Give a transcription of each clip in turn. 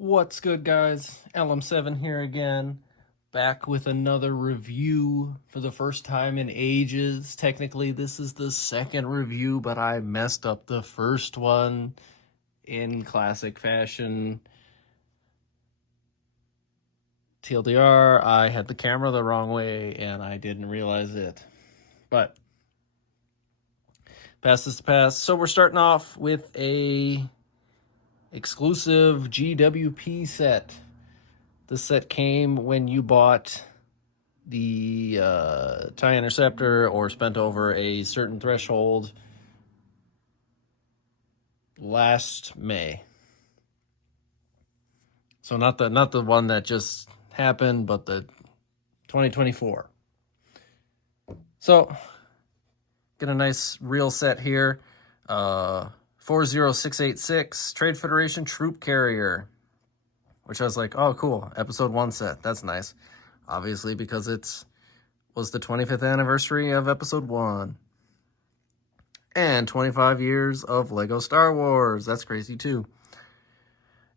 What's good, guys? LM7 here again, back with another review for the first time in ages. Technically, this is the second review, but I messed up the first one in classic fashion. TLDR, I had the camera the wrong way and I didn't realize it. But past is the past. So we're starting off with a exclusive GWP set. This set came when you bought the TIE Interceptor or spent over a certain threshold last May. So not the one that just happened, but the 2024. So get a nice real set here. 40686 Trade Federation Troop Carrier, which I was like, oh, cool, episode 1 set. That's nice. Obviously, because was the 25th anniversary of episode 1. And 25 years of Lego Star Wars. That's crazy, too.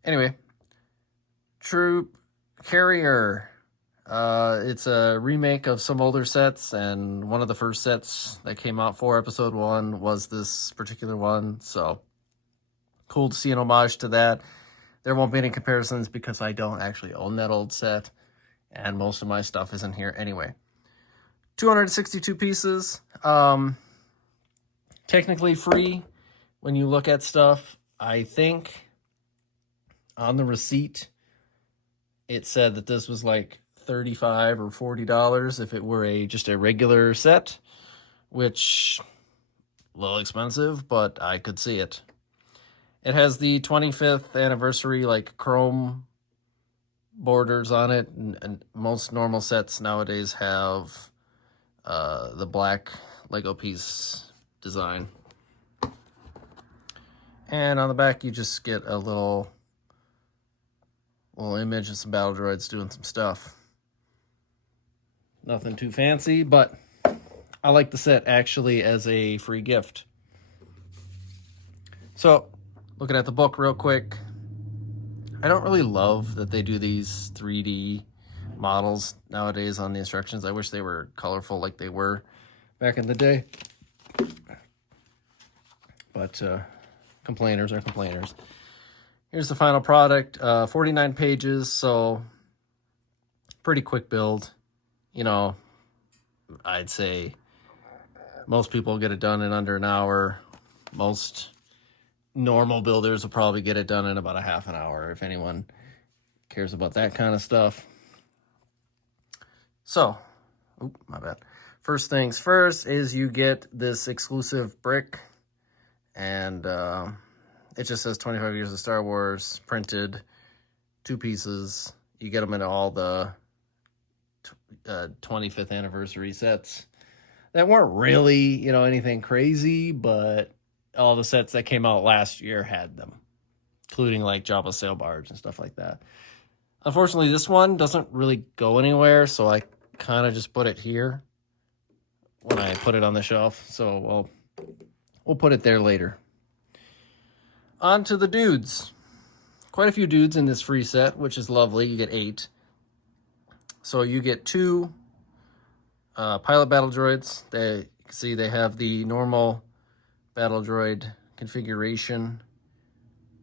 Anyway, Troop Carrier. It's a remake of some older sets, and one of the first sets that came out for episode 1 was this particular one. So, cool to see an homage to that. There won't be any comparisons because I don't actually own that old set, and most of my stuff isn't here anyway. 262 pieces. Technically free when you look at stuff. I think on the receipt it said that this was like $35 or $40 if it were just a regular set, which a little expensive, but I could see it. It has the 25th anniversary like chrome borders on it, and most normal sets nowadays have the black Lego piece design. And on the back you just get a little image of some Battle Droids doing some stuff. Nothing too fancy, but I like the set actually as a free gift. So, looking at the book real quick, I don't really love that they do these 3D models nowadays on the instructions. I wish they were colorful like they were back in the day. But complainers are complainers. Here's the final product. 49 pages, so pretty quick build. You know, I'd say most people get it done in under an hour. Most normal builders will probably get it done in about a half an hour, if anyone cares about that kind of stuff. So, my bad. First things first is you get this exclusive brick, and it just says 25 years of Star Wars, printed, 2 pieces. You get them in all the 25th anniversary sets that weren't really, anything crazy, but all the sets that came out last year had them, including like Jabba's sail barge and stuff like that. Unfortunately, this one doesn't really go anywhere, so I kind of just put it here when I put it on the shelf. So we'll put it there later. On to the dudes. Quite a few dudes in this free set, which is lovely. You get 8. So you get 2 pilot battle droids. You can see they have the normal battle droid configuration.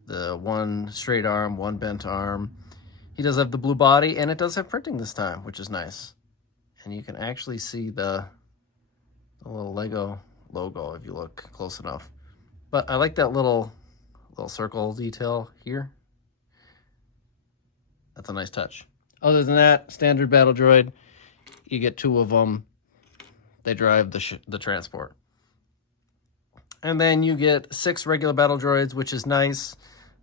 The 1 straight arm, 1 bent arm. He does have the blue body, and it does have printing this time, which is nice. And you can actually see the little Lego logo if you look close enough. But I like that little circle detail here. That's a nice touch. Other than that, standard battle droid. You get 2 of them. They drive the transport. And then you get 6 regular battle droids, which is nice.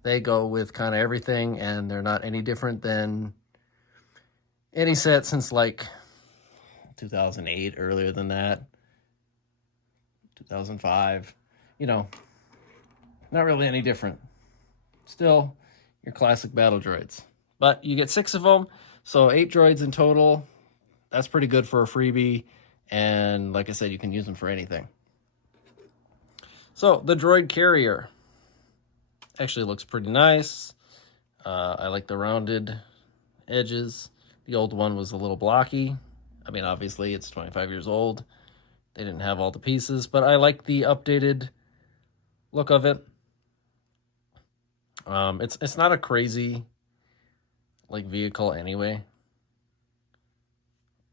They go with kind of everything, and they're not any different than any set since like 2008, earlier than that. 2005. Not really any different. Still your classic battle droids. But you get 6 of them, so 8 droids in total. That's pretty good for a freebie, and like I said, you can use them for anything. So, the droid carrier actually looks pretty nice. I like the rounded edges. The old one was a little blocky. I mean, obviously, it's 25 years old. They didn't have all the pieces, but I like the updated look of it. It's not a crazy like vehicle anyway.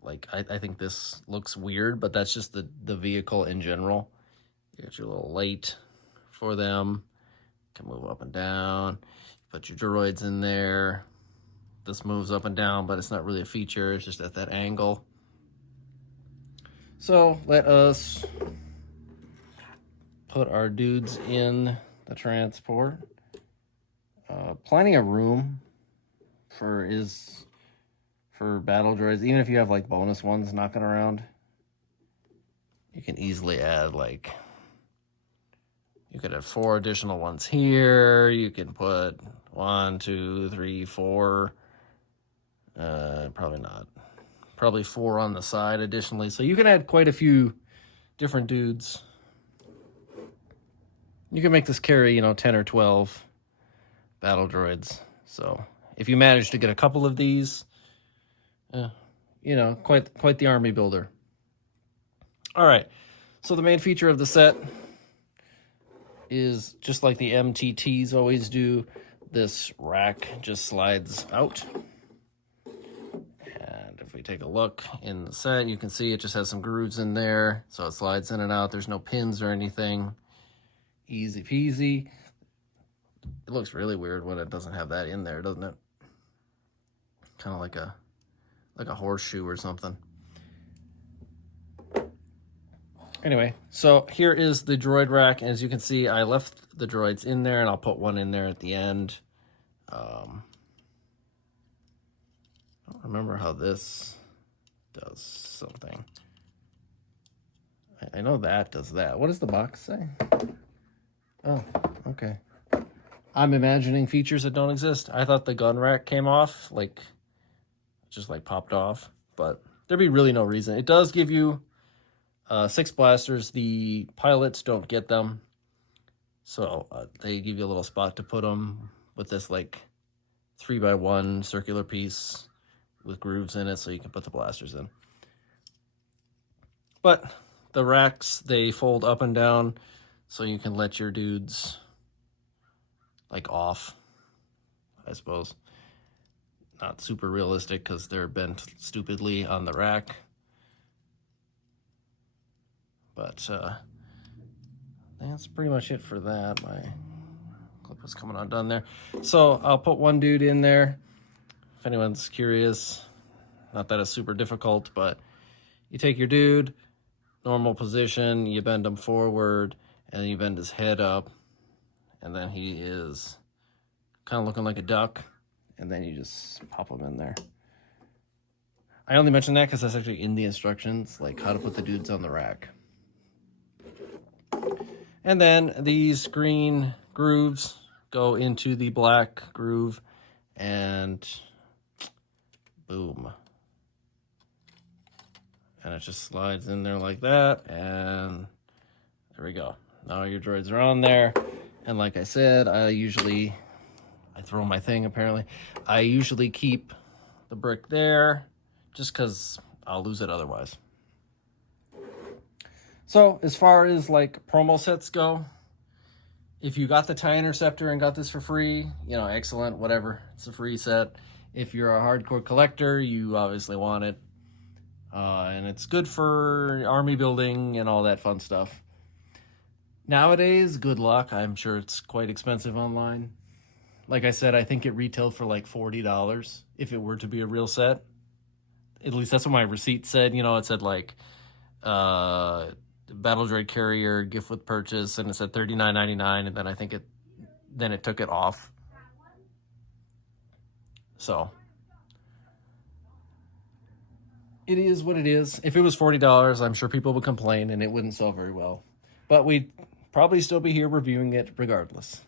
Like I think this looks weird, but that's just the vehicle in general. You got your little light for them. Can move up and down. Put your droids in there. This moves up and down, but it's not really a feature. It's just at that angle. So let us put our dudes in the transport. Plenty of room for battle droids. Even if you have like bonus ones knocking around, you can easily add like, you could have 4 additional ones here. You can put 1, 2, 3, 4. Probably not. Probably 4 on the side additionally. So you can add quite a few different dudes. You can make this carry, 10 or 12 battle droids. So if you manage to get a couple of these, quite the army builder. All right. So the main feature of the set is just like the MTTs always do. This rack just slides out. And if we take a look in the set, you can see it just has some grooves in there. So it slides in and out. There's no pins or anything. Easy peasy. It looks really weird when it doesn't have that in there, doesn't it? Kind of like a horseshoe or something. Anyway, so here is the droid rack. As you can see, I left the droids in there, and I'll put one in there at the end. I don't remember how this does something. I know that does that. What does the box say? Oh, okay. I'm imagining features that don't exist. I thought the gun rack came off, just popped off, but there'd be really no reason. It does give you 6 blasters. The pilots don't get them, so they give you a little spot to put them with this 3x1 circular piece with grooves in it, so you can put the blasters in. But the racks, they fold up and down, so you can let your dudes off, I suppose. Not super realistic because they're bent stupidly on the rack. But that's pretty much it for that. My clip was coming undone there. So I'll put one dude in there if anyone's curious. Not that it's super difficult, but you take your dude, normal position, you bend him forward, and then you bend his head up, and then he is kind of looking like a duck, and then you just pop him in there. I only mention that because that's actually in the instructions, how to put the dudes on the rack. And then these green grooves go into the black groove, and boom. And it just slides in there like that, and there we go. Now your droids are on there, and like I said, I throw my thing apparently. I usually keep the brick there just because I'll lose it otherwise. So as far as promo sets go, if you got the TIE Interceptor and got this for free, excellent, whatever. It's a free set. If you're a hardcore collector, you obviously want it. And it's good for army building and all that fun stuff. Nowadays, good luck. I'm sure it's quite expensive online. Like I said, I think it retailed for $40 if it were to be a real set. At least that's what my receipt said. It said Battle Droid Carrier gift with purchase, and it said $39.99, and then I think it took it off. So it is what it is. If it was $40, I'm sure people would complain and it wouldn't sell very well. But we'd probably still be here reviewing it regardless.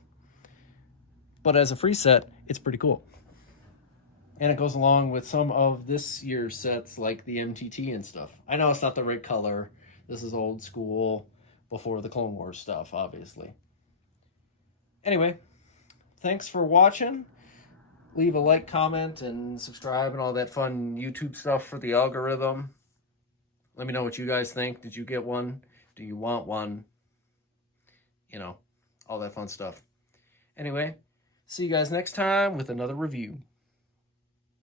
But as a free set, it's pretty cool. And it goes along with some of this year's sets like the MTT and stuff. I know it's not the right color. This is old school, before the Clone Wars stuff, obviously. Anyway, thanks for watching. leave a like, comment, and subscribe and all that fun YouTube stuff for the algorithm. Let me know what you guys think. Did you get one? Do you want one? You know, all that fun stuff. Anyway, see you guys next time with another review.